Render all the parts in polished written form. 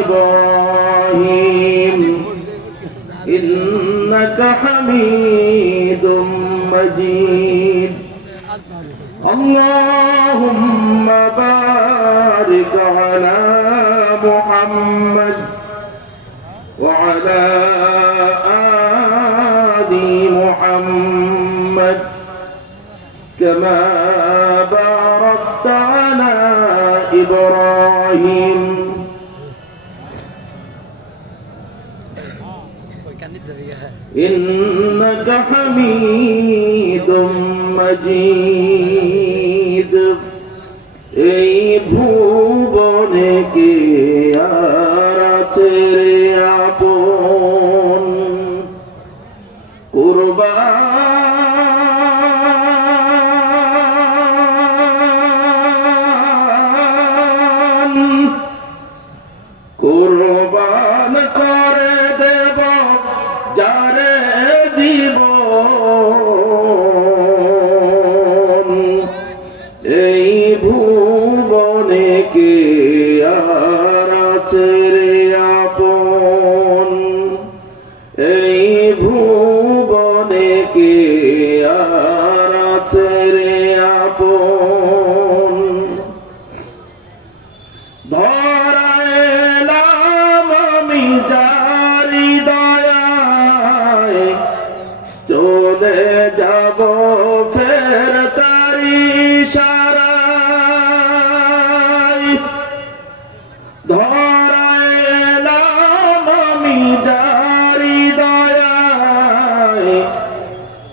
إبراهيم إنك حميد مجيد اللهم بارك على محمد وعلى آل محمد كما باركت على إبراهيم إنك حميد مجيد এই ভুবনে কে আর আছে রে আপন কুরবান করে দেব যারে জীবন এই ভুবনে কে আর আছে রে আপন এই ভুবনে কে আর আছে রে আপন ধরায় এলাম আমি যারি দয়ায় চলে যাব ফের তারি ইশারায় ধরায় এলাম আমি যারি দয়ায়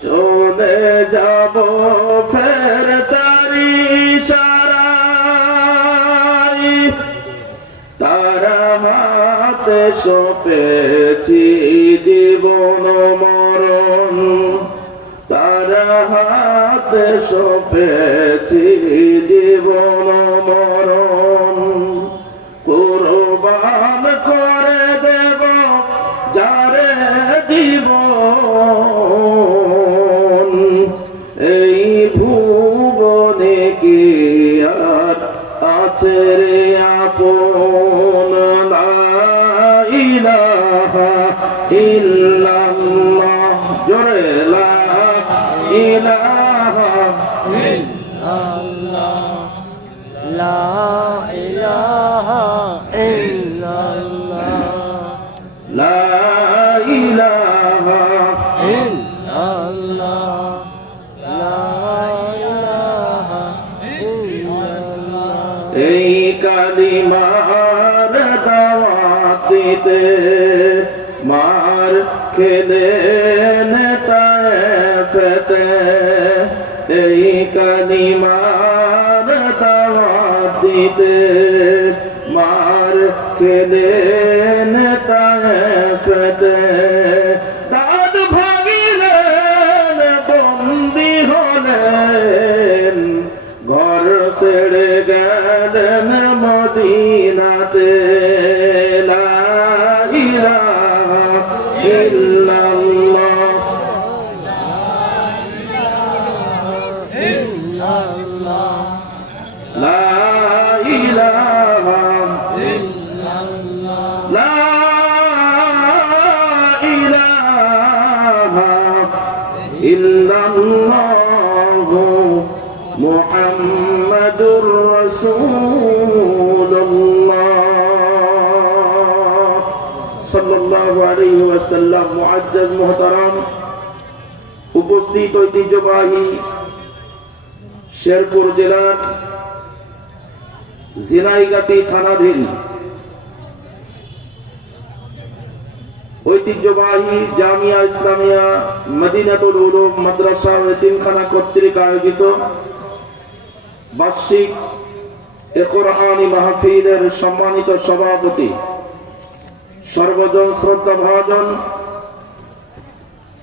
চলে যাব ফের তারি ইশারায় তারা হাতে সপেছি জীবন মরণ তারা হাতে সপেছি জীবন মরণ কুরবান করে দেব যারে জীবন এই ভুবনে কি আর আছে রে আপন লা ইলাহা ইল্লাল্লাহ জোরে লা ইলাহা ইল্লাল্লাহ লা ইলাহা ইল্লাল্লাহ লা ইলাহা ইল্লাল্লাহ লা ইলাহা ইল্লাল্লাহ এই কালিমার দাওয়াত দিতে মার খেলেন তায়েফেতে এই কালিমার দাওয়াত দিতে মার খেলেন তায়েফেতে দাঁত ভাঙিলেন বন্দী হলেন ঘর ছেড়ে গেলেন মদিনাতে লা ইলাহা ইল্লাল্লাহ লা ইলাহা লা ইলাহা ইল্লাল্লাহ মুহাম্মাদুর রাসূলুল্লাহ সাল্লাল্লাহু আলাইহি ওয়াসাল্লাম। মুআজ্জাজ মুহতারাম উপস্থিত ঐতিহ্যবাহী শেরপুর জেলার ঝিনাইগাতি থানাধীন ঐতিহ্যবাহী জামিয়া ইসলামিয়া মদিনাতুল উলুম মাদ্রাসা ও এতিমখানা কর্তৃক আয়োজিত বার্ষিক কোরআনী মাহফিলের সম্মানিত সভাপতি সর্বজন শ্রদ্ধা ভাজন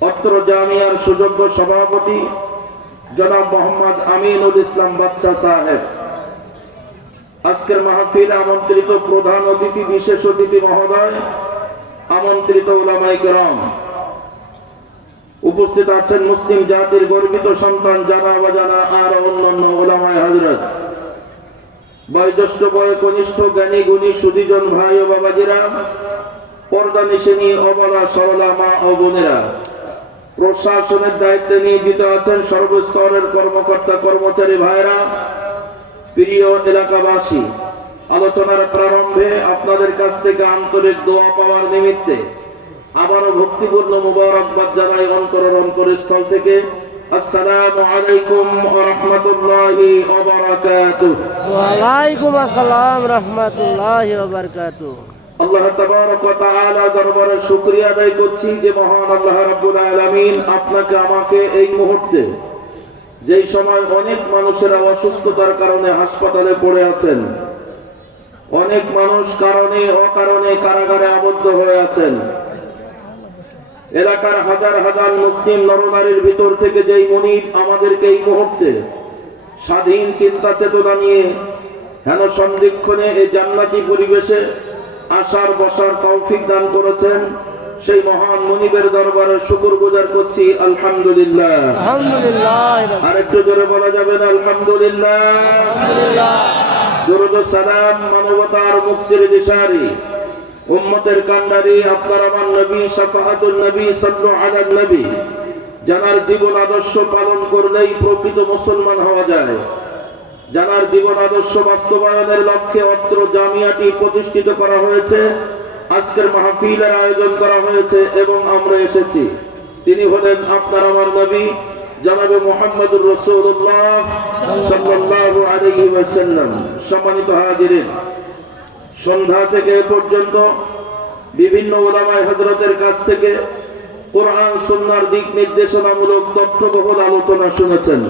অত্র জামিয়ার সুযোগ্য সভাপতি জনাব মোহাম্মদ আমিনুল ইসলাম বাদশা সাহেব, আজকের মাহফিলে আমন্ত্রিত প্রধান অতিথি, বিশেষ অতিথি মহোদয়, আমন্ত্রিত উলামায়ে কেরাম, উপস্থিত আছেন মুসলিম জাতির গর্বিত সন্তান জানা বাজানা আর অন্যান্য উলামায়ে হযরত। বয়োজ্যেষ্ঠ বয়োকনিষ্ঠ জ্ঞানী গুণী সুধীজন ভাই ও বাবাজিরা, পর্দা নিশানি অবলা সরলা মা ও বোনেরা, প্রশাসনের দায়িত্বে নিয়োজিত আছেন সর্বস্তরের কর্মকর্তা কর্মচারী ভাইরা, প্রিয় এলাকাবাসী, আলোচনার প্রারম্ভে আপনাদের কাছ থেকে আন্তরিক দোয়া পাওয়ার নিমিত্তে আবারও ভক্তিপূর্ণ মুবারকবাদ জানাই অন্তরের অন্তরস্থল থেকে। আসসালামু আলাইকুম ওয়া রাহমাতুল্লাহি ওয়া বারাকাতুহু। ওয়া আলাইকুম আসসালাম রাহমাতুল্লাহি ওয়া বারাকাতুহু। আল্লাহ তাবারক ওয়া তাআলা দরবারে শুকরিয়া আদায় করছি যে মহান আল্লাহ রাব্বুল আলামিন আপনাকে আমাকে এই মুহূর্তে, যেই সময় অনেক মানুষেরা অসুস্থতার কারণে হাসপাতালে পড়ে আছেন, অনেক মানুষ কারণে অকারণে কারাগারে আবদ্ধ হয়ে আছেন, এলাকার হাজার হাজার মুসলিম নরনারীর ভিতর থেকে যেই মুনিব আমাদেরকে এই মুহূর্তে স্বাধীন চিন্তা চেতনা নিয়ে হেন সন্দিক্ষণে এই জান্নাতি পরিবেশে আসার বসার তৌফিক দান করেছেন, সেই মহান মুনিবের দরবারে শুকরগুজার করছি আলহামদুলিল্লাহ। আলহামদুলিল্লাহ। আর একটু জোরে বলা যাবে না আলহামদুলিল্লাহ? আলহামদুলিল্লাহ। দরুদ ও সালাম মানবতার মুক্তির দিশারি, উম্মতের কান্ডারি, আপনার আমার নবী শাফাআতুন নবী সাল্লু আলা নবী, যার জীবন আদর্শ পালন করলেই প্রকৃত মুসলমান হওয়া যায়, যার জীবন আদর্শ বাস্তবায়নের লক্ষ্যে অত্র জামিয়াটি প্রতিষ্ঠিত করা হয়েছে, আজকের মাহফিলের আয়োজন করা হয়েছে এবং আমরা এসেছি। তিনি হলেন আপনার আমার নবী জনাবে মুহাম্মদুর রাসূলুল্লাহ সাল্লাল্লাহু আলাইহি ওয়াসাল্লাম। সম্মানিত হাজিরিন, সন্ধ্যা থেকে এ পর্যন্ত বিভিন্ন উলামায়ে হযরতের কাছ থেকে কোরআন সুন্নাহর দিক নির্দেশনামূলক তথ্যবহুল আলোচনা শুনেছেন।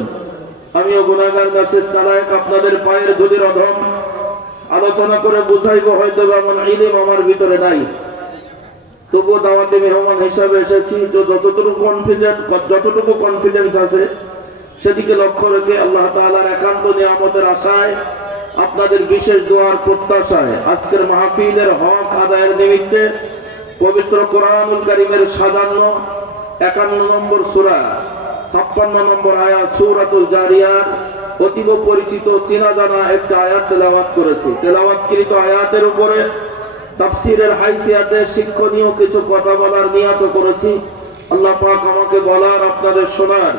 আমিও গুনাহগার মেসেজ নালায়েক আপনাদের পায়ের ধুলির অধম আলোচনা করে বুঝাইবো, হয়তো এমন ইলম আমার ভিতরে নাই, তবুও দাওয়াতে মেহমান হিসাবে এসেছি। যতটুকু কনফিডেন্স আছে সেদিকে লক্ষ্য রেখে আল্লাহ তাআলার একান্ত নিয়ামতের আশায়, আপনাদের বিশেষ দোয়ার প্রত্যাশায় আজকের মাহফিলের হক আদায়ের নিমিত্তে পবিত্র কোরআনুল কারীমের 51 নম্বর সূরা 56 নম্বর আয়াত সূরাতুল জারিয়ার অতীব পরিচিত চেনা জানা একটা আয়াত তেলাওয়াত করেছি। তেলাওয়াতকৃত আয়াতের উপরে তাফসীরের হাইসিয়াতে শিক্ষণীয় কিছু কথা বলার নিয়ত করেছি। আল্লাহ পাক আমাকে বলার, আপনাদের শোনার,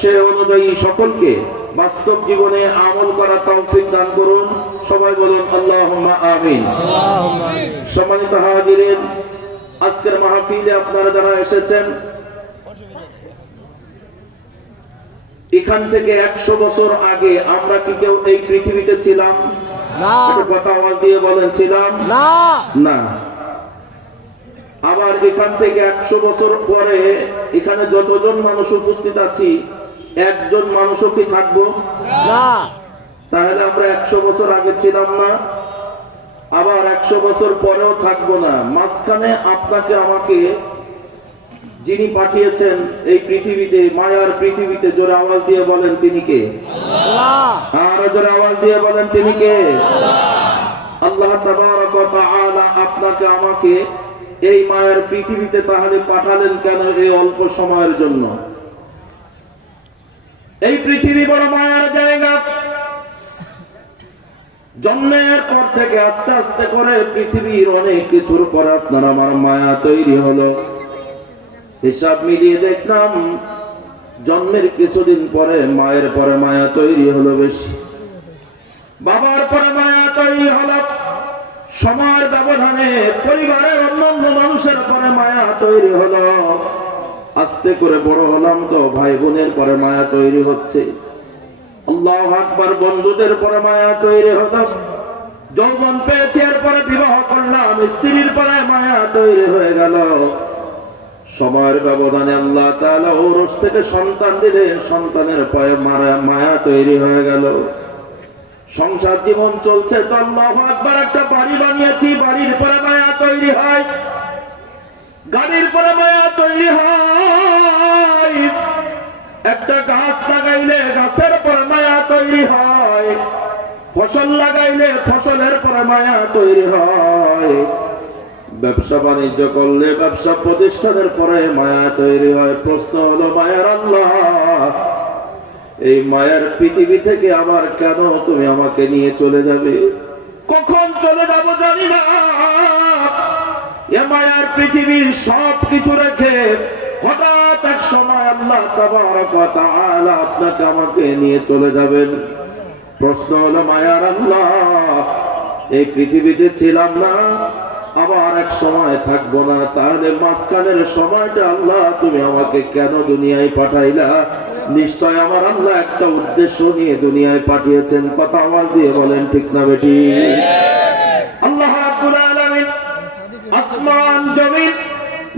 সে অনুযায়ী সকলকে বাস্তব জীবনে আমল করা তৌফিক দান করুন। সবাই বলুন আল্লাহুম্মা আমিন। সম্মানিত হাজিরিন, আজকের মাহফিলে আপনারা যারা এসেছেন, এখান থেকে 100 বছর আগে আমরা কি কেউ এই পৃথিবীতে ছিলাম? না। কথা আওয়াজ দিয়ে বলেন ছিলাম না। না। আবার এখান থেকে 100 বছর পরে এখানে যতজন মানুষ উপস্থিত আছি, একজন মানুষও কি থাকবো? না। তাহলে আমরা 100 বছর আগে ছিলাম না, আবার 100 বছর পরেও থাকবো না। মাঝখানে আপনাকে আমাকে যিনি পাঠিয়েছেন এই পৃথিবীতে, মায়ার পৃথিবীতে, জোরে আওয়াজ দিয়ে বলেন তিনি কে? আল্লাহ। আর জোরে আওয়াজ দিয়ে বলেন তিনি কে? আল্লাহ তাবারক ওয়া তাআলা আপনাকে আমাকে এই মায়ার পৃথিবীতে তাহলে পাঠালেন কেন? এই অল্প সময়ের জন্য। এই পৃথিবী বড় মায়ার জায়গা। জন্মের পর থেকে আস্তে আস্তে করে পৃথিবীর অনেক কিছুর পর আপনার আমার মায়া তৈরি হলো। হিসাব মিলিয়ে দেখলাম জন্মের কিছুদিন পরে মায়ের পরে মায়া তৈরি হলো বেশি, বাবার পরে মায়া তৈরি হলো, সময়ের ব্যবধানে পরিবারের অন্যান্য মানুষের পরে মায়া তৈরি হলো, আস্তে করে বড় হলাম তো ভাই বোনের পরে মায়া তৈরি হচ্ছে, আল্লাহু আকবার, বন্ধুদের পরে মায়া তৈরি হলো, যৌবন পেয়েছি এরপরে বিবাহ করলাম, স্ত্রীর পরে মায়া তৈরি হয়ে গেল। সময়ের ব্যবধানে আল্লাহ তাআলা ওরস থেকে সন্তান দিলেন, সন্তানের পরে মায়া তৈরি হয়ে গেল। সংসার জীবন চলছে তো আল্লাহু আকবার, একটা বাড়ি বানিয়েছি, বাড়ির পরে মায়া তৈরি হয়, গাড়ির পরে মায়া তৈরি হয়, একটা গাছ লাগাইলে গাছের পরে মায়া তৈরি হয়, ফসল লাগাইলে ফসলের পরে মায়া তৈরি হয়, ব্যবসা বাণিজ্য করলে ব্যবসা প্রতিষ্ঠানের পরে মায়া তৈরি হয়। প্রশ্ন হলো মায়ার আল্লাহ এই মায়ার পৃথিবী থেকে আবার কেন তুমি আমাকে নিয়ে চলে যাবে? কখন চলে যাব জানি না। এ মায়ার পৃথিবীর সব কিছু রেখে হঠাৎ এক সময় আল্লাহ তাবারক ওয়া তাআলা আপনাকে আমাকে নিয়ে চলে যাবেন। প্রশ্ন হলো, মায়ার আল্লাহ, এই পৃথিবীতে ছিলাম না, আবার এক সময় থাকবো না, তাহলে মাঝখানের সময়টা আল্লাহ তুমি আমাকে কেন দুনিয়ায় পাঠাইলা? নিশ্চয় আমার আল্লাহ একটা উদ্দেশ্য নিয়ে দুনিয়ায় পাঠিয়েছেন। কথা আওয়াজ দিয়ে বলেন, ঠিক না বেটি? আল্লাহ রাব্বুল আলামিন আসমান জমিন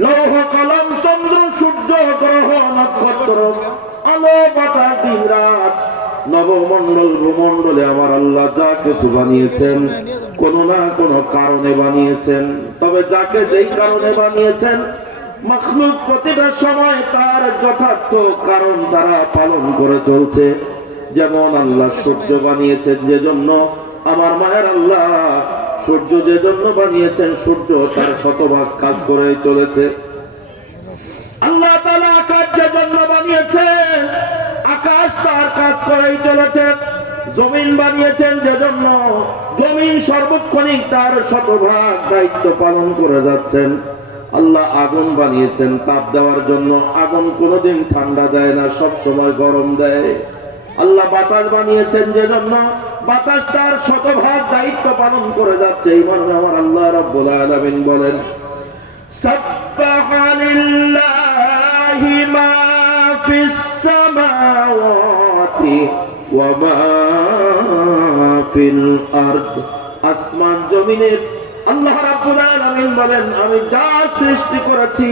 লৌহ কলম চন্দ্র সূর্য গ্রহ নক্ষত্র আলো বাতাস দিন রাত নবমণ্ডল ভূমণ্ডলে আমার আল্লাহ যা কিছু বানিয়েছেন কোন না কোন কারণে বানিয়েছেন। তবে যাকে যেই কারণে বানিয়েছেন মাখলুক প্রতিটা সময় তার যথার্থ কারণ দ্বারা পালন করে চলছে। যেমন আল্লাহ সূর্য বানিয়েছেন যে জন্য, আমার মায়ের আল্লাহ সূর্য যে জন্য বানিয়েছেন, সূর্য তার শতভাগ কাজ করে চলেছে। আল্লাহ তাআলা আকাশ যে জন্য বানিয়েছেন, আকাশ তার কাজ করেই চলেছে। জমিন বানিয়েছেন যে জন্য, জমিন সর্বক্ষণিক তার শতভাগ দায়িত্ব পালন করে যাচ্ছেন। আল্লাহ আগুন বানিয়েছেন তাপ দেওয়ার জন্য, আগুন কোনোদিন ঠান্ডা দেয় না, সব সময় গরম দেয়। আল্লাহ বাতাস বানিয়েছেন যে জন্য, বাতাস তার শতভাগ দায়িত্ব পালন করে যাচ্ছে। এই মর্মে আমার আল্লাহ রাব্বুল আলামিন বলেন, সাব্বাহা লিল্লাহি মা ফিস সামাওয়াতি ওয়া মা ফিল আরদ। আসমান জমিনের আল্লাহ রাব্বুল আলামিন বলেন, আমি যা সৃষ্টি করেছি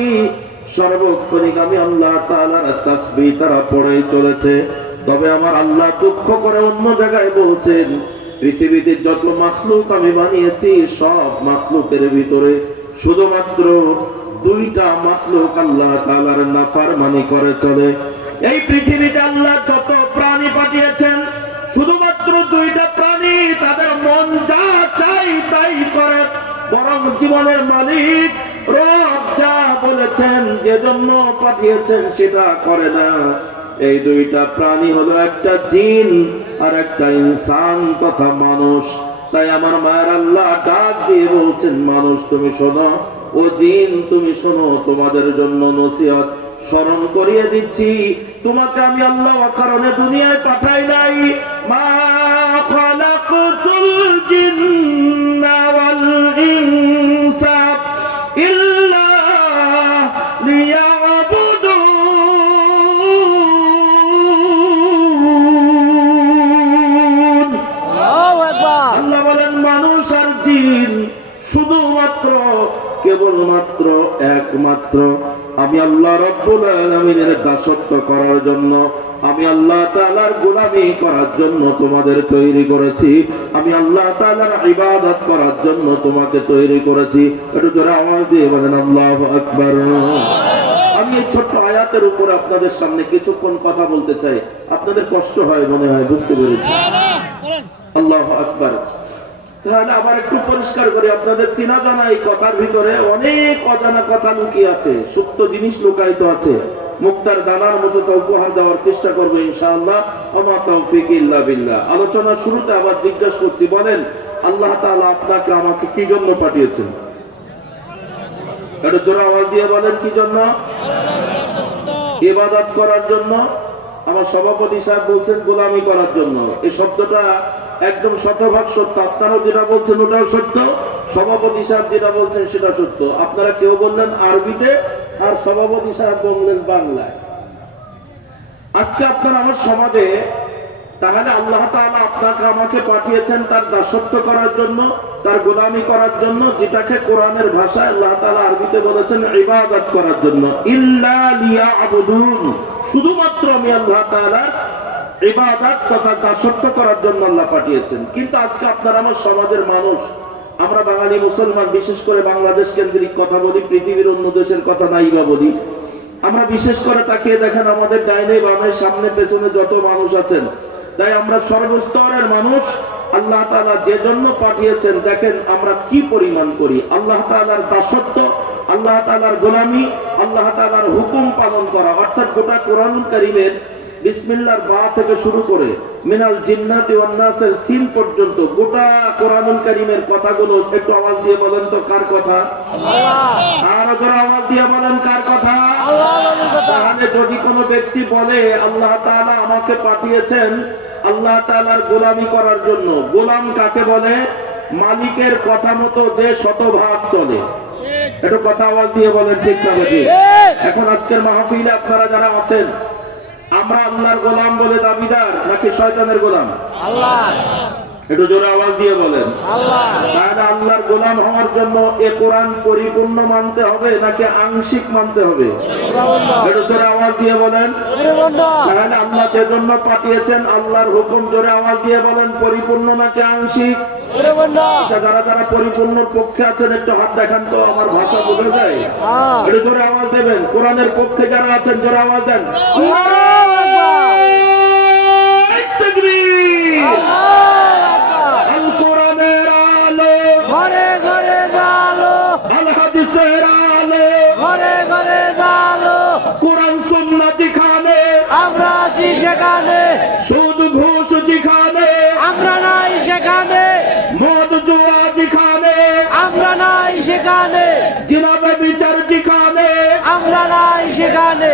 সর্বক্ষণিক আমি আল্লাহ তাআলার তাসবিহ তারা পড়েই চলেছে। তবে আমার আল্লাহ দুঃখ করে অন্য জায়গায় বলছেন, পৃথিবীতে যত মাখলুক আমি বানিয়েছি সব মাখলুকের ভিতরে শুধুমাত্র দুইটা মাখলুক আল্লাহ তাআলার নাফরমানি করে চলে। এই পৃথিবীতে আল্লাহ যত প্রাণী পাঠিয়েছেন শুধুমাত্র দুইটা প্রাণী তাদের মন যা চাই তাই করে, বরং জীবনের মালিক রব যা বলেছেন যে জন্য পাঠিয়েছেন সেটা করে না। এই দুইটা প্রাণী হলো একটা জিন আর একটা ইনসান তথা মানুষ। তাই আমার মায়ের আল্লাহ ডাক দিয়ে বলছেন, মানুষ তুমি শোনো, ও জিন তুমি শোনো, তোমাদের জন্য নসিহত স্মরণ করিয়ে দিচ্ছি। তোমাকে আমি আল্লাহ অকারণে দুনিয়ায় পাঠাই নাই। মা খালাকতুল জিন্না ওয়াল ইনসা ইল্লা লিয়াবুদুন। আল্লাহ বলেন, মানুষ আর জিন শুধুমাত্র কেবলমাত্র একমাত্র আমি আল্লাহ রাব্বুল আলামিনের দাসত্ব করার জন্য, আমি আল্লাহ তাআলার গোলামি করার জন্য তোমাদের তৈরি করেছি। আমি আল্লাহ তাআলার ইবাদত করার জন্য তোমাকে তৈরি করেছি। একটু জোরে আওয়াজ দিয়ে বলেন আল্লাহু আকবার। আমি এই ছোট্ট আয়াতের উপর আপনাদের সামনে কিছুক্ষণ কথা বলতে চাই। আপনাদের কষ্ট হয় মনে হয়, বুঝতে পেরেছি। আল্লাহু আকবার। তাহলে আবার একটু পরিষ্কার করে আপনাদের চেনা জানা এই কথার ভিতরে অনেক অজানা কথা লুকিয়ে আছে, সুপ্ত জিনিস লুকায়িত আছে। মুক্তার দানার মতো তা উপহার দেওয়ার চেষ্টা করবো ইনশাআল্লাহ। ওমা তাওফীক ইল্লা বিল্লাহ। আলোচনার শুরুতে আবার জিজ্ঞাসা করছি, বলেন আল্লাহ তাআলা আপনাকে আমাকে কি জন্য পাঠিয়েছেন? একটু জোরে আওয়াজ দিয়ে বলেন, কি জন্য? ইবাদত করার জন্য। আমার সভাপতি সাহেব বলছেন গোলামি করার জন্য। এই শব্দটা একদম শতভাগ সত্য। আপনারাও যেটা বলছেন ওটাও সত্য, সভাপতি সাহেব যেটা বলছেন সেটা সত্য। আপনারা কেউ বললেন আরবিতে আর সভাপতি সাহেব বললেন বাংলায়। আজকে আপনারা আমার সমাজে, তাহলে আল্লাহ তাআলা আপনাকে আমাকে পাঠিয়েছেন তার দাসত্ব করার জন্য, তার গোলামি করার জন্য, যেটাকে কোরআনের ভাষায় আল্লাহ তাআলা আরবিতে বলেছেন ইবাদত করার জন্য। ইল্লা লিয়াবুদুন, শুধুমাত্র আমি আল্লাহ তাআলা ইবাদত তথা দাসত্ব করার জন্য আল্লাহ পাঠিয়েছেন। কিন্তু আজকে আপনারা আমার সমাজের মানুষ, আমরা বাঙালি মুসলমান, বিশেষ করে বাংলাদেশ কেন্দ্রিক কথা বলি, পৃথিবীর অন্য দেশের কথা নাই বা বলি। আমরা বিশেষ করে তাকিয়ে দেখেন আমাদের ডাইনে বামে সামনে পেছনে যত মানুষ আছেন, তাই আমরা সর্বস্তরের মানুষ। আল্লাহ তাআলা যে জন্য পাঠিয়েছেন দেখেন আমরা কি পরিমাণ করি। আল্লাহ তাআলার দাসত্ব, আল্লাহ তাআলার গোলামি, আল্লাহ তাআলার হুকুম পালন করা, অর্থাৎ গোটা কোরআনুল কারীমের বিসমিল্লাহর বা থেকে শুরু করে মিনাল জিন্নাতি ওয়ান নাসের সিন পর্যন্ত গোটা কোরআনুল কারীমের কথাগুলো একটু আওয়াজ দিয়ে বলেন তো কার কথা? আল্লাহ। আর ওপর আওয়াজ দিয়ে বলেন কার কথা? আল্লাহ নবীর কথা। তাহলে যদি কোনো ব্যক্তি বলে আল্লাহ তাআলা আমাকে পাঠিয়েছেন আল্লাহ তাআলার গোলামি করার জন্য, গোলাম কাকে বলে? মালিকের কথা মতো যে শতভাগ চলে। একটু কথা আওয়াজ দিয়ে বলেন ঠিক না বেঠিক? এখন আজকের মাহফিলে আপনারা যারা আছেন, আমরা আল্লাহর গোলাম বলে দাবিদার নাকি শয়তানের গোলাম? আল্লাহ। একটু জোরে আওয়াজ দিয়ে বলেন। আল্লাহ। তাহলে আল্লাহর গোলাম হওয়ার জন্য এ কোরআন পরিপূর্ণ মানতে হবে নাকি আংশিক মানতে হবে? একটু জোরে আওয়াজ দিয়ে বলেন। তাহলে আল্লাহ যে জন্য পাঠিয়েছেন আল্লাহর হুকুম জোরে আওয়াজ দিয়ে বলেন পরিপূর্ণ নাকি আংশিক? আচ্ছা, যারা যারা পরিপূর্ণ পক্ষে আছেন একটু হাত দেখান তো, আমার ভাষা বোঝা যায়। একটু জোরে আওয়াজ দেবেন। কোরআনের পক্ষে যারা আছেন জোরে আওয়াজ দেন। আল কোরআনের আলো, ঘরে ঘরে জালো, আল হাদিসের আলো, ঘরে ঘরে জালো, কোরআন সুন্নাহ যেখানে, আমরা আছি সেখানে, সুদ ঘুষ যেখানে, আমরা নাই সেখানে, মদ জুয়া যেখানে, আমরা নাই সেখানে, জিনাবে বিচার যেখানে, আমরা নাই সেখানে,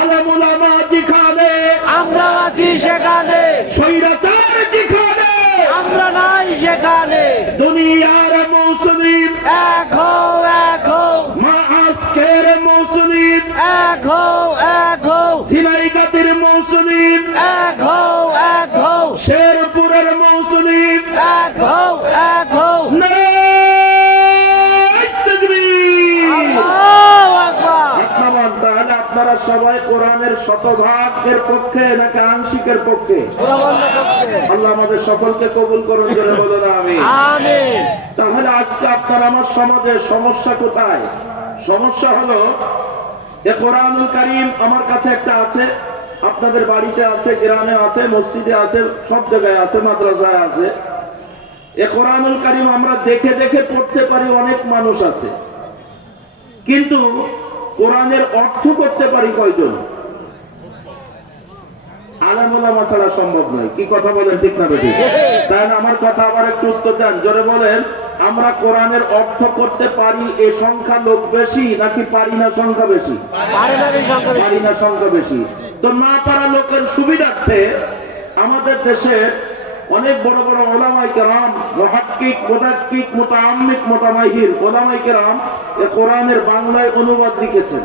আলেম উলামা যেখানে, আমরা আছি সেখানে, স্বৈরাচার যেখানে, আমরা নাই সেখানে। দুনিয়ার মুসলিম, এক হও এক হও, মা আজকের মুসলিম, এক হও এক হও, সিলাইগাতির মুসলিম, এক হও এক হও, শেরপুরের মুসলিম, এক হও এক হও। নারায়ে তাকবীর। আল্লাহু আকবার। তাহলে আপনারা সবাই কোরআনের শতভাগের পক্ষে নাকি আংশিকের পক্ষে? আল্লাহ আমাদের সকলকে কবুল করুন, জোরে বলুন আমিন। আমিন। তাহলে আজকে আপনার আমার সমাজের সমস্যা কোথায়? সমস্যা হলো এ কোরআনুল কারীম আমার কাছে একটা আছে, আপনাদের বাড়িতে আছে, গ্রামে আছে, মসজিদে আছে, সব জায়গায় আছে, মাদ্রাসায় আছে। এ কোরআনুল কারীম আমরা দেখে দেখে পড়তে পারি, অনেক মানুষ আছে, কিন্তু কোরআনের অর্থ করতে পারি কয়জন? আলেম ওলামা ছাড়া সম্ভব নয়। কি কথা বলেন ঠিক না বেঠিক? তাহলে আমার কথা আবার একটু উত্তর দেন, জোরে বলেন। আমরা কোরআনের অর্থ করতে পারি এ সংখ্যা লোক বেশি নাকি পারি না সংখ্যা বেশি? পারি না সংখ্যা বেশি। তো না পারা লোকের সুবিধার্থে আমাদের দেশে অনেক বড় বড় ওলামায়ে কেরাম, মুহাক্কিক, মুদাক্কিক, মুতাআম্মিক, মুতামাহির ওলামায়ে কেরাম এ কোরআনের বাংলায় অনুবাদ লিখেছেন।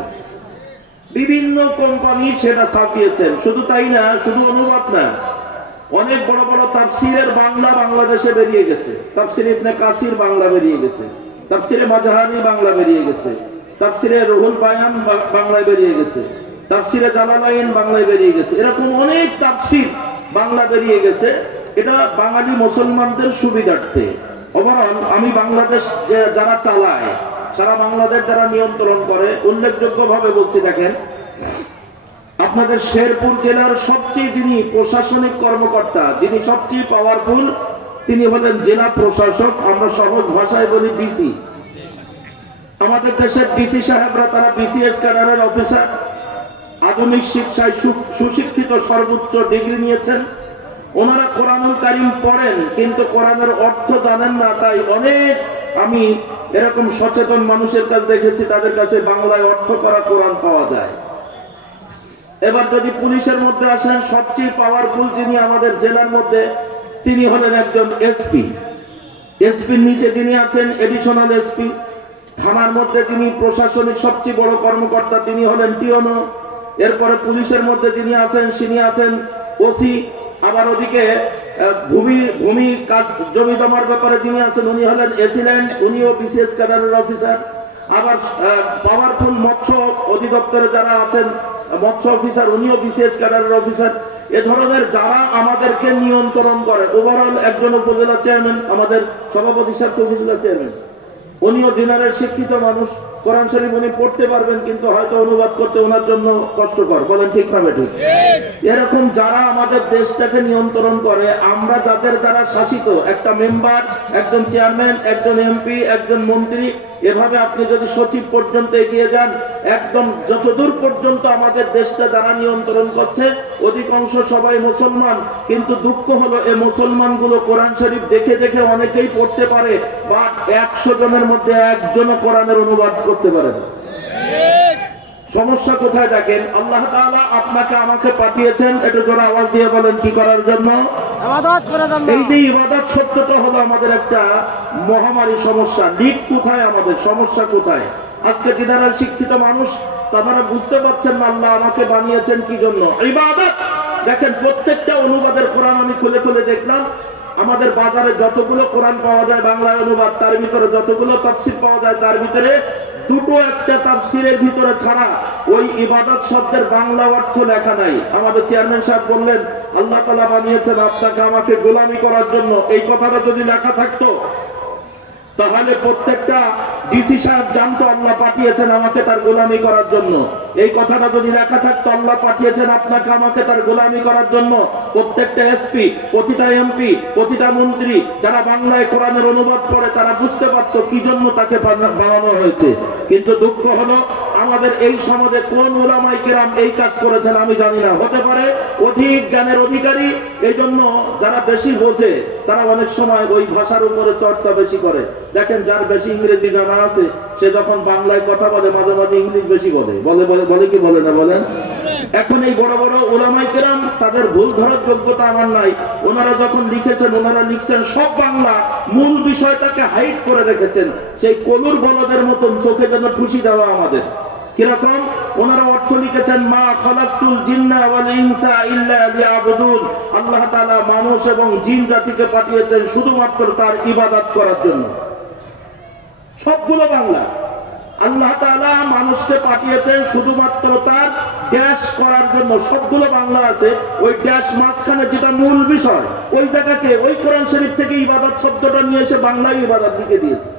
বিভিন্ন কোম্পানি সেটা ছাপিয়েছেন। শুধু তাই না, শুধু অনুবাদ না, অনেক বড় বড় তাফসীরের বাংলা বাংলাদেশে বেরিয়ে গেছে। তাফসীর ইবনে কাসির বাংলা বেরিয়ে গেছে, তাফসীরে মাজহারি বাংলা বেরিয়ে গেছে, তাফসীরে রুহুল বায়ান বাংলায় বেরিয়ে গেছে, তাফসীরে জালালাইন বাংলায় বেরিয়ে গেছে। এরকম অনেক তাফসীর বাংলা বেরিয়ে গেছে। এটা বাঙালি মুসলমানদের সুবিধার্থে। ওভারঅল আমি বাংলাদেশ যারা চালায়, সারা বাংলাদেশ যারা নিয়ন্ত্রণ করে, উল্লেখযোগ্য ভাবে বলছি, দেখেন আপনাদের শেরপুর জেলার সবচেয়ে যিনি প্রশাসনিক কর্মকর্তা, যিনি সবচেয়ে পাওয়ারফুল, তিনি হলেন জেলা প্রশাসক। আমরা সহজ ভাষায় বলি ডিসি। আমাদের দেশের ডিসি সাহেবরা তারা বিসিএস ক্যাডারের অফিসার, আধুনিক শিক্ষায় সুশিক্ষিত, সর্বোচ্চ ডিগ্রি নিয়েছেন। ওনারা কোরআনুল কারীম পড়েন কিন্তু কোরআনের অর্থ জানেন না। তাই অনেক আমি এরকম সচেতন মানুষের কাছে দেখেছি, তাদের কাছে বাংলায় অর্থ করা কোরআন পাওয়া যায়। এবার যদি পুলিশের মধ্যে আসেন, সবচেয়ে পাওয়ারফুল যিনি আমাদের জেলার মধ্যে, তিনি হলেন একজন এসপি। এসপির নিচে যিনি আছেন এডিশনাল এসপি। থানার মধ্যে যিনি প্রশাসনিক সবচেয়ে বড় কর্মকর্তা, তিনি হলেন টিওনো। এরপরে পুলিশের মধ্যে যিনি আছেন, তিনি আছেন ওসি। আবার ওদিকে ভূমি কাজ, জমি জমার ব্যাপারে যিনি আছেন, উনি হলেন এসিল্যান্ড, উনিও বিসিএস ক্যাডারের অফিসার। আবার পাওয়ারফুল মৎস্য অধিদপ্তরে যারা আছেন, মৎস্য অফিসার, উনিও বিসিএস ক্যাডারের অফিসার। এ ধরনের যারা আমাদেরকে নিয়ন্ত্রণ করে, ওভারঅল একজন উপজেলা চেয়ারম্যান, আমাদের সভাপতি সাহেব উপজেলা চেয়ারম্যান, উনিও জেনারেল শিক্ষিত মানুষ। কোরআন শরীফ উনি পড়তে পারবেন কিন্তু হয়তো অনুবাদ করতে ওনার জন্য কষ্টকর। বলেন ঠিক না ঠিক? এরকম যারা আমাদের দেশটাকে নিয়ন্ত্রণ করে, আমরা যাদের দ্বারা শাসিত, একটা মেম্বার, একজন চেয়ারম্যান, একজন এমপি, একজন মন্ত্রী, এভাবে আপনি যদি সচিব পর্যন্ত এগিয়ে যান, একদম যতদূর পর্যন্ত আমাদের দেশটা যারা নিয়ন্ত্রণ করছে অধিকাংশ সবাই মুসলমান, কিন্তু দুঃখ হলো এই মুসলমানগুলো কোরআন শরীফ দেখে দেখে অনেকেই পড়তে পারে, বা 100 জনের মধ্যে একজনও কোরআনের অনুবাদ করতে পারে না। সমস্যা কোথায় দেখেন? আল্লাহ তাআলা আপনাকে আমাকে পাঠিয়েছেন, একটু জোরে আওয়াজ দিয়ে বলেন কি করার জন্য? ইবাদত করার জন্য। এই যে ইবাদত শব্দটা হলো আমাদের একটা মহামারী সমস্যা। লিক কোথায়? আমাদের সমস্যা কোথায়? আজকে যারা শিক্ষিত মানুষ তারা বুঝতে পারছেন না আল্লাহ আমাকে বানিয়েছেন কি জন্য। ইবাদত দেখেন, প্রত্যেকটা অনুবাদের কোরআন আমি খুলে খুলে দেখলাম। আমাদের বাজারে যতগুলো কোরআন পাওয়া যায় বাংলায় অনুবাদ, তার ভিতরে যতগুলো তাফসীর পাওয়া যায় তার ভিতরে দুটো একটা তাফসীরের ভিতরে ছাড়া ওই ইবাদত শব্দের বাংলা অর্থ লেখা নাই। আমাদের চেয়ারম্যান সাহেব বললেন আল্লাহ তাআলা বানিয়েছেন আপনাকে আমাকে গোলামি করার জন্য। এই কথাটা যদি লেখা থাকতো তাহলে প্রত্যেকটা ডিসি সাহেব জানতো আল্লাহ পাঠিয়েছেন আমাকে তার গোলামি করার জন্য। এই কথাটা যদি লেখা থাকতো আল্লাহ পাঠিয়েছেন আপনাকে আমাকে তার গোলামি করার জন্য, প্রত্যেকটা এসপি, প্রতিটা এমপি, প্রতিটা মন্ত্রী যারা বাংলায় কোরআনের অনুবাদ করে তারা বুঝতে পারতো কি জন্য তাকে বানানো হয়েছে। কিন্তু দুঃখ হলো আমাদের এই সমাজে কোন উলামায়ে কেরাম এই কাজ করেছেন আমি জানি না। হতে পারে অধিক জ্ঞানের অধিকারী, এই জন্য যারা বেশি বোঝে তারা অনেক সময় ওই ভাষার উপরে চর্চা বেশি করে। দেখেন যার বেশি ইংরেজি জানা আছে সে যখন বাংলায় কথা বলে মাঝে মাঝে ইংলিশ বেশি বলে বলে কি বলে না বলেন? এখন এই বড় বড় উলামায়ে কেরাম তাদের ভুল ধরার যোগ্যতা আমার নাই। ওনারা যখন লিখেছেন ওনারা লিখছেন সব বাংলা, মূল বিষয়টাকে হাইড করে রেখেছেন। সেই কলুর বলদের মতন চোখে যেন খুশি দেওয়া আমাদের। কিরকম? ওনারা অর্থ লিখেছেন মা খালাকতুল জিন্না ওয়াল ইনসা ইল্লা লিয়াবুদুন। আল্লাহ তাআলা মানুষ এবং জিন জাতিকে পাঠিয়েছেন শুধুমাত্র তার ইবাদত করার জন্য। সবগুলো বাংলা। আল্লাহ তাআলা মানুষকে পাঠিয়েছেন শুধুমাত্র তার ড্যাশ করার জন্য। সবগুলো বাংলা আছে, ওই ড্যাশ মাঝখানে যেটা মূল বিষয় ওই জায়গাকে ওই কোরআন শরীফ থেকে ইবাদত শব্দটা নিয়ে এসে বাংলায় ইবাদত লিখে দিয়েছে।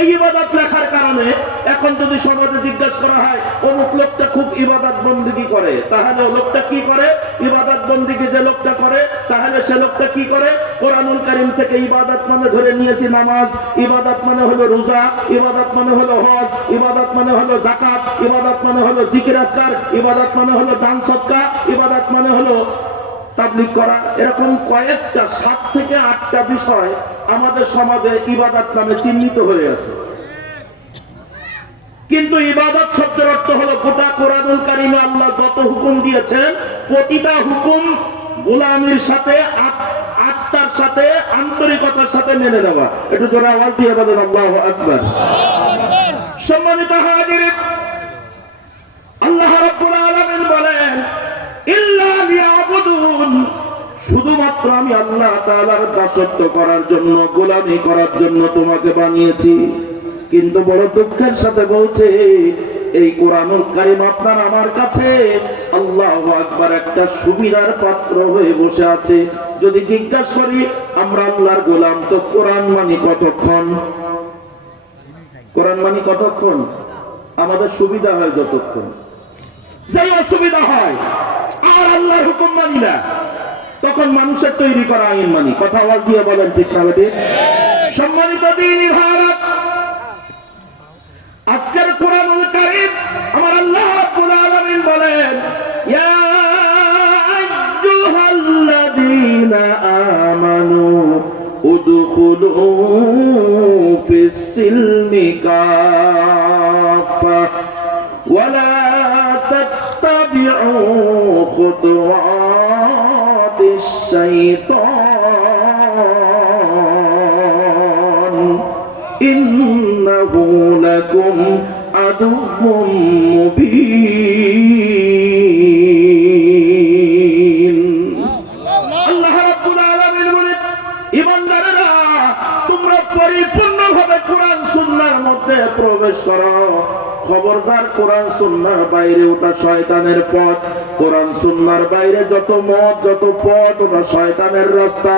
এই ইবাদত লেখার কারণে এখন যদি সমাজে জিজ্ঞাসা করা হয় অমুক লোকটা খুব ইবাদত বন্দেগী করে, তাহলে ও লোকটা কি করে? ইবাদত বন্দেগী যে লোকটা করে তাহলে সে লোকটা কি করে? কোরআনুল কারীম থেকে ইবাদত মানে ধরে নিয়েছি নামাজ, ইবাদত মানে হলো রোজা, ইবাদত মানে হলো হজ, ইবাদত মানে হলো যাকাত, ইবাদত মানে হলো জিকির আজকার, ইবাদত মানে হলো দান সদকা, ইবাদত মানে হলো তাবলীগ করা। এরকম কয়েকটা 7 থেকে 8টা বিষয় আমাদের সমাজে ইবাদত নামে চিহ্নিত হয়ে আছে। কিন্তু ইবাদত শব্দের অর্থ হলো গোটা কোরআনুল কারীমে আল্লাহ যত হুকুম দিয়েছেন প্রতিটা হুকুম গোলামির সাথে আত্মার সাথে আন্তরিকতার সাথে মেনে নেওয়া। একটু জোরে আওয়াজ দিয়ে বলেন আল্লাহু আকবার। সম্মানিত হাজিরিন, আল্লাহ রাব্বুল আলামিন বলেন ইল্লা লিয়াবুদুন, শুধুমাত্র আমি আল্লাহ তাআলার দাসত্ব করার জন্য, গোলামি করার জন্য তোমাকে বানিয়েছি। কিন্তু বড় দুঃখের সাথে বলছে এই কোরআনুল কারীম আপনার আমার কাছে আল্লাহু আকবার একটা সুবিধার পাত্র হয়ে বসে আছে। যদি জিজ্ঞাসা করি আমরা আল্লাহর গোলাম, তো কোরআন মানি কতক্ষণ? কোরআন মানি কতক্ষণ? আমাদের সুবিধা হয় যতক্ষণ, যেই অসুবিধা হয় আর আল্লাহর হুকুম মানি না তখন মানুষের তৈরি করা আইন মানি। কথা আওয়াজ দিয়ে বলেন ঠিক না বেঠিক? সম্মানিত দ্বীন ভারত, আজকের কোরআনুল কারীম আমার আল্লাহ রাব্বুল আলামিন বলেন ইয়া আইয়ুহাল্লাযীনা আমানু উদখুলু ফিস সিলমি কাফা ওয়া লা তাত্তাবিউ খুতুওয়াতিশ শাইতান ইন্নাহু লাকুম আদুউম মুবিন। আল্লাহ রাব্বুল আলামিন বলেন ঈমানদারেরা তোমরা পরিপূর্ণভাবে কোরআন সুন্নাহর মধ্যে প্রবেশ করো। খবরদার কোরআন সুন্নাহর বাইরে ওটা শয়তানের পথ। কোরআন সুন্নাহর বাইরে যত মত যত পথ ওটা শয়তানের রাস্তা।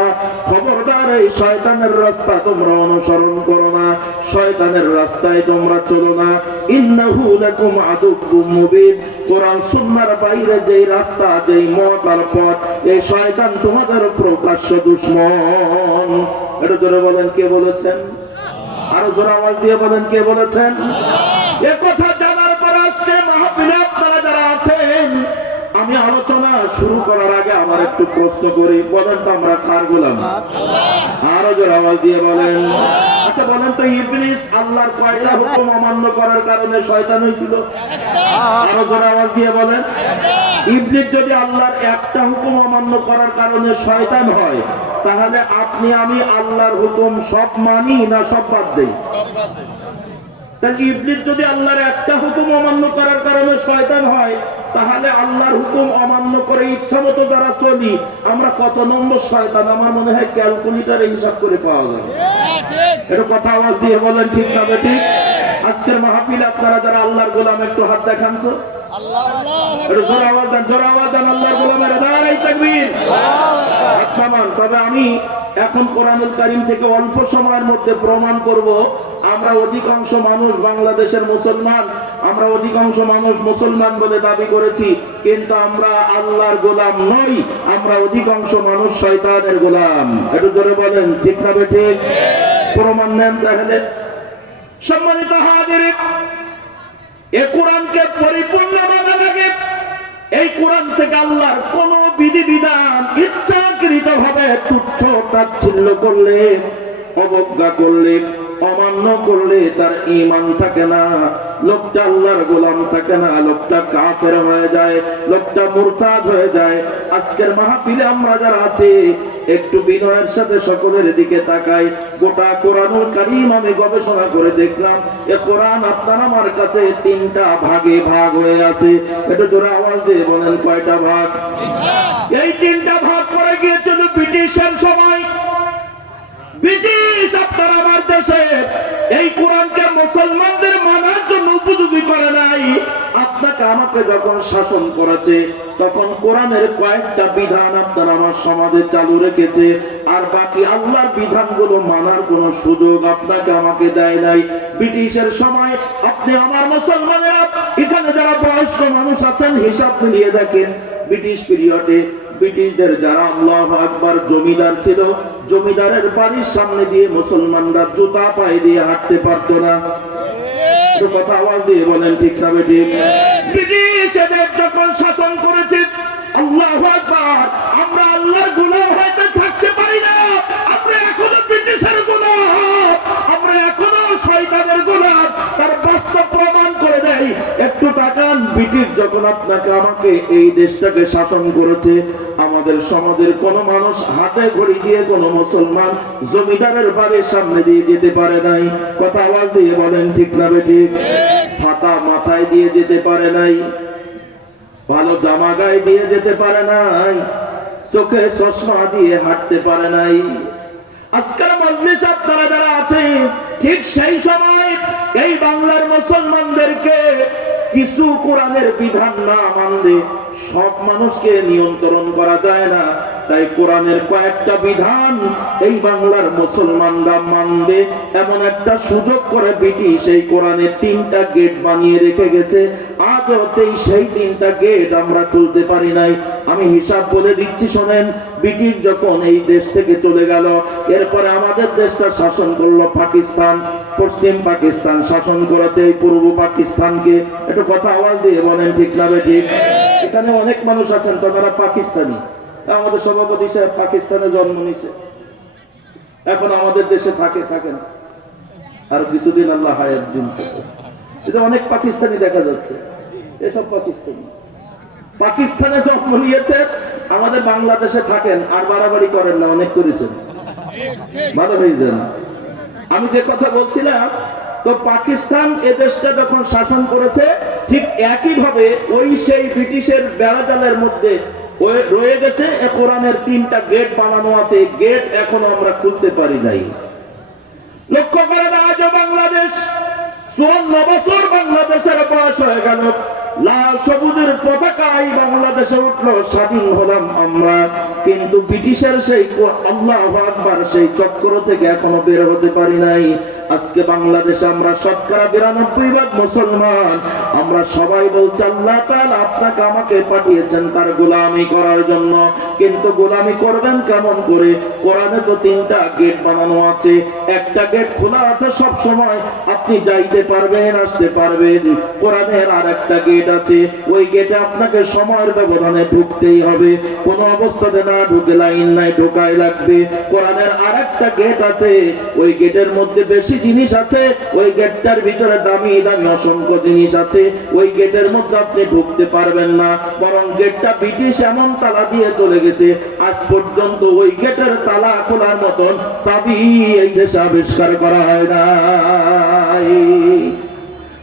খবরদার এই শয়তানের রাস্তা তোমরা অনুসরণ করো না, শয়তানের রাস্তায় তোমরা চলো না। ইন্নাহু লাকুম আদুউম মুবিন। কোরআন সুন্নাহর বাইরে যেই রাস্তা যেই মত আর পথ, এই শয়তান তোমাদের প্রকাশ্য দুশমন। এটা জোরে বলেন কে বলেছেন? আরো জোরে আওয়াজ দিয়ে বলেন, কে বলেছেন? এ কথা জানার পর আজকে মাহফিলে আপনারা যারা আছেন, আমি আলোচনা শুরু করার আগে আমার একটু প্রশ্ন করি, বলেন তো আমরা কার গোলাম? আরো জোরে আওয়াজ দিয়ে বলেন। আচ্ছা বলেন তো, ইবলিস আল্লাহর কয়টা হুকুম অমান্য করার কারণে শয়তান হয়েছিল? আরো জোরে আওয়াজ দিয়ে বলেন। ইবলিস যদি আল্লাহর একটা হুকুম অমান্য করার কারণে শয়তান হয়, তাহলে আপনি আমি আল্লাহর হুকুম সব মানি না সব বাদ দেই? তাহলে ইবলিস যদি আল্লাহর একটা হুকুম অমান্য করার কারণে শয়তান হয়, তাহলে আল্লাহর হুকুম অমান্য করে ইচ্ছা মতো যারা চলি, আমরা কত নম্বর শয়তান? আমার মনে হয় ক্যালকুলেটারে হিসাব করে পাওয়া যাবে। এটা কথা আওয়াজ দিয়ে বলেন, ঠিক না বেঠিক? আজকের মাহফিলে আপনারা যারা আল্লাহর গোলাম, একটু হাত দেখান তো। একটু জোরে আওয়াজ দেন, জোরে আওয়াজ দেন। আল্লাহর গোলামের নারায়ে তাকবীর। তবে আমি এখন কোরআনুল কারীম থেকে অল্প সময়ের মধ্যে প্রমাণ করব, আমরা অধিকাংশ মানুষ বাংলাদেশের মুসলমান, আমরা অধিকাংশ মানুষ মুসলমান বলে দাবি করেছি, কিন্তু আমরা আল্লাহর গোলাম নই, আমরা অধিকাংশ মানুষ শয়তানের গোলাম। একটু জোরে বলেন, ঠিক না বেঠিক? প্রমাণ নেন তাহলে। সম্মানিত হাজিরিন, এই কোরআনকে পরিপূর্ণ মানা লাগে। এই কোরআন থেকে আল্লাহর কোন বিধিবিধান ইচ্ছাকৃত ভাবে তুচ্ছ তাচ্ছিল্য করলে, অবজ্ঞা করলে, অমান্য করলে তার ঈমান থাকে না, লোকটা আল্লাহর গোলাম থাকে না, লোকটা কাফের হয়ে যায়, লোকটা মুরতাদ হয়ে যায়। আজকের মাহফিলে আমরা যারা আছি, একটু বিনয়ের সাথে সকলের দিকে তাকাই। গোটা কোরআনুল কারীম আমি গবেষণা করে দেখলাম, এই কোরআন আপনার আমার কাছে তিনটা ভাগে ভাগ হয়ে আছে। একটু জোরে আওয়াজ দিয়ে বলেন, কয়টা ভাগ? এই তিনটা ভাগ করে গিয়েছিল ব্রিটিশের সময়। ব্রিটিশ আপনার আমার দেশে এই কোরআনকে মুসলমানদের মানার জন্য উপযোগী করে নাই। আপনাকে আমাকে যখন শাসন করেছে, তখন কোরআনের কয়েকটা বিধান আপনার আমার সমাজে চালু রেখেছে, আর বাকি আল্লাহর বিধানগুলো মানার কোনো সুযোগ আপনাকে আমাকে দেয় নাই। ব্রিটিশের সময় আপনি আমার মুসলমানেরা, এখানে যারা বয়স্ক মানুষ আছেন, হিসাব মিলিয়ে দেখেন, ব্রিটিশ পিরিয়ডে ব্রিটিশদের যারা আল্লাহু আকবার জমিদার ছিল, জমিদারের বাড়ির সামনে দিয়ে মুসলমানরা জুতা পায়ে দিয়ে হাঁটতে পারতো না। কথা আওয়াজ দিয়ে বলেন, ঠিক না বেঠিক? ব্রিটিশ এদের যখন শাসন করেছে, আল্লাহু আকবার, আমরা আল্লাহর গোলাম হইতে থাকতে পারি না। আমরা এখনো ব্রিটিশের গোলাম, আমরা এখনো শয়তানের গোলাম। তার বাস্তব প্রমাণ করে দেয়। একটু তাকান, ব্রিটিশ যখন আপনাকে আমাকে এই দেশটাকে শাসন করেছে, আমাদের সমাজের কোন মানুষ হাতে ঘড়ি দিয়ে কোন মুসলমান জমিদারের বাড়ির সামনে দিয়ে যেতে পারে নাই। কথা আওয়াজ দিয়ে বলেন, ঠিক না বেঠিক? ছাতা মাথায় দিয়ে যেতে পারে নাই, ভালো জামা গায়ে দিয়ে যেতে পারে নাই, চোখে চশমা দিয়ে হাঁটতে পারে নাই। আজকের মজলিস আপনারা যারা আছে, ঠিক সেই সময় এই বাংলার মুসলমানদেরকে কিছু কোরআনের বিধান না মানলে সব মানুষকে নিয়ন্ত্রণ করা যায় না। তাই কোরআনের কয়েকটা বিধান এই বাংলার মুসলমানরা মানবে এমন একটা সুযোগ করে ব্রিটিশ এই কোরআনের তিনটা গেট বানিয়ে রেখে গেছে। আজও সেই তিনটা গেট আমরা তুলতে পারি নাই। আমি হিসাব বলে দিচ্ছি শোনেন। ব্রিটিশ যখন এই দেশ থেকে চলে গেল, এরপরে আমাদের দেশটা শাসন করলো পাকিস্তান। পশ্চিম পাকিস্তান শাসন করেছে এই পূর্ব পাকিস্তানকে। একটু কথা আওয়াজ দিয়ে বলেন, ঠিক না বেঠিক? এখানে অনেক মানুষ আছেন তারা পাকিস্তানি। আমাদের সভাপতি সাহেব পাকিস্তানে জন্ম নিছে, এখন আমাদের দেশে থাকে না, আর কিছুদিন আল্লাহ হায়াত দিন। এটা অনেক পাকিস্তানি দেখা যাচ্ছে। এসব পাকিস্তানে জন্ম নিয়েছে, আমাদের বাংলাদেশে থাকেন, আর বাড়াবাড়ি করেন না, অনেক করেছেন, ভালো হয়েছেন। আমি যে কথা বলছিলাম, তো পাকিস্তান এ দেশটা যখন শাসন করেছে, ঠিক একই ভাবে ওই সেই ব্রিটিশের বেড়াজালের মধ্যে রয়ে গেছে কোরআনের তিনটা গেট বানানো আছে। গেট এখনো আমরা খুলতে পারি নাই। লক্ষ্য করে আজও বাংলাদেশ 54 বছর বাংলাদেশের বয়স হয়ে গেল, লাল সবুজের পতাকায় বাংলাদেশে উঠলো, স্বাধীন হলাম আমরা, কিন্তু ব্রিটিশের সেই আল্লাহু আকবার সেই চক্র থেকে এখনো বের হতে পারি নাই। আজকে বাংলাদেশে আমরা শতকরা 92% মুসলমান। আমরা সবাই বলছি আল্লাহ তাআলা আপনাকে আমাকে পাঠিয়েছেন তার গোলামি করার জন্য, কিন্তু গোলামি করবেন কেমন করে? কোরআনে তো 3টা গেট বানানো আছে, একটা গেট খোলা আছে সব সময়, আপনি যাইতে পারবেন আসতে পারবেন। কোরআনের আরেকটা গেট আছে, ওই গেটে আপনাকে সময়ের ব্যবধানে ঢুকতেই হবে, কোনো অবস্থাতে না ঢুকে লাইন নাই, ঢোকাই লাগবে। কোরআনের আরেকটা গেট আছে, ওই গেটের মধ্যে বেশি জিনিস আছে, ওই গেটটার ভিতরে দামি দামি অসংখ্য জিনিস আছে, ওই গেটের মধ্যে আপনি ঢুকতে পারবেন না। বরং গেটটা ব্রিটিশ এমন তালা দিয়ে চলে গেছে, আজ পর্যন্ত ওই গেটের তালা খোলার মতন চাবি এই দেশে আবিষ্কার করা হয় নাই।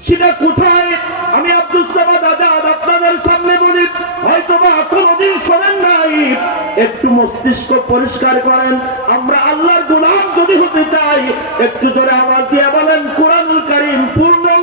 সেটা কোথায়? আমি আব্দুস সামাদ আজাদ আপনাদের সামনে বলি, হয়তো বা কোনোদিন শোনেন নাই, একটু মস্তিষ্ক পরিষ্কার করেন। আমরা আল্লাহর গোলাম যদি হতে চাই, একটু জোরে আওয়াজ দিয়ে বলেন কোরআনুল কারীম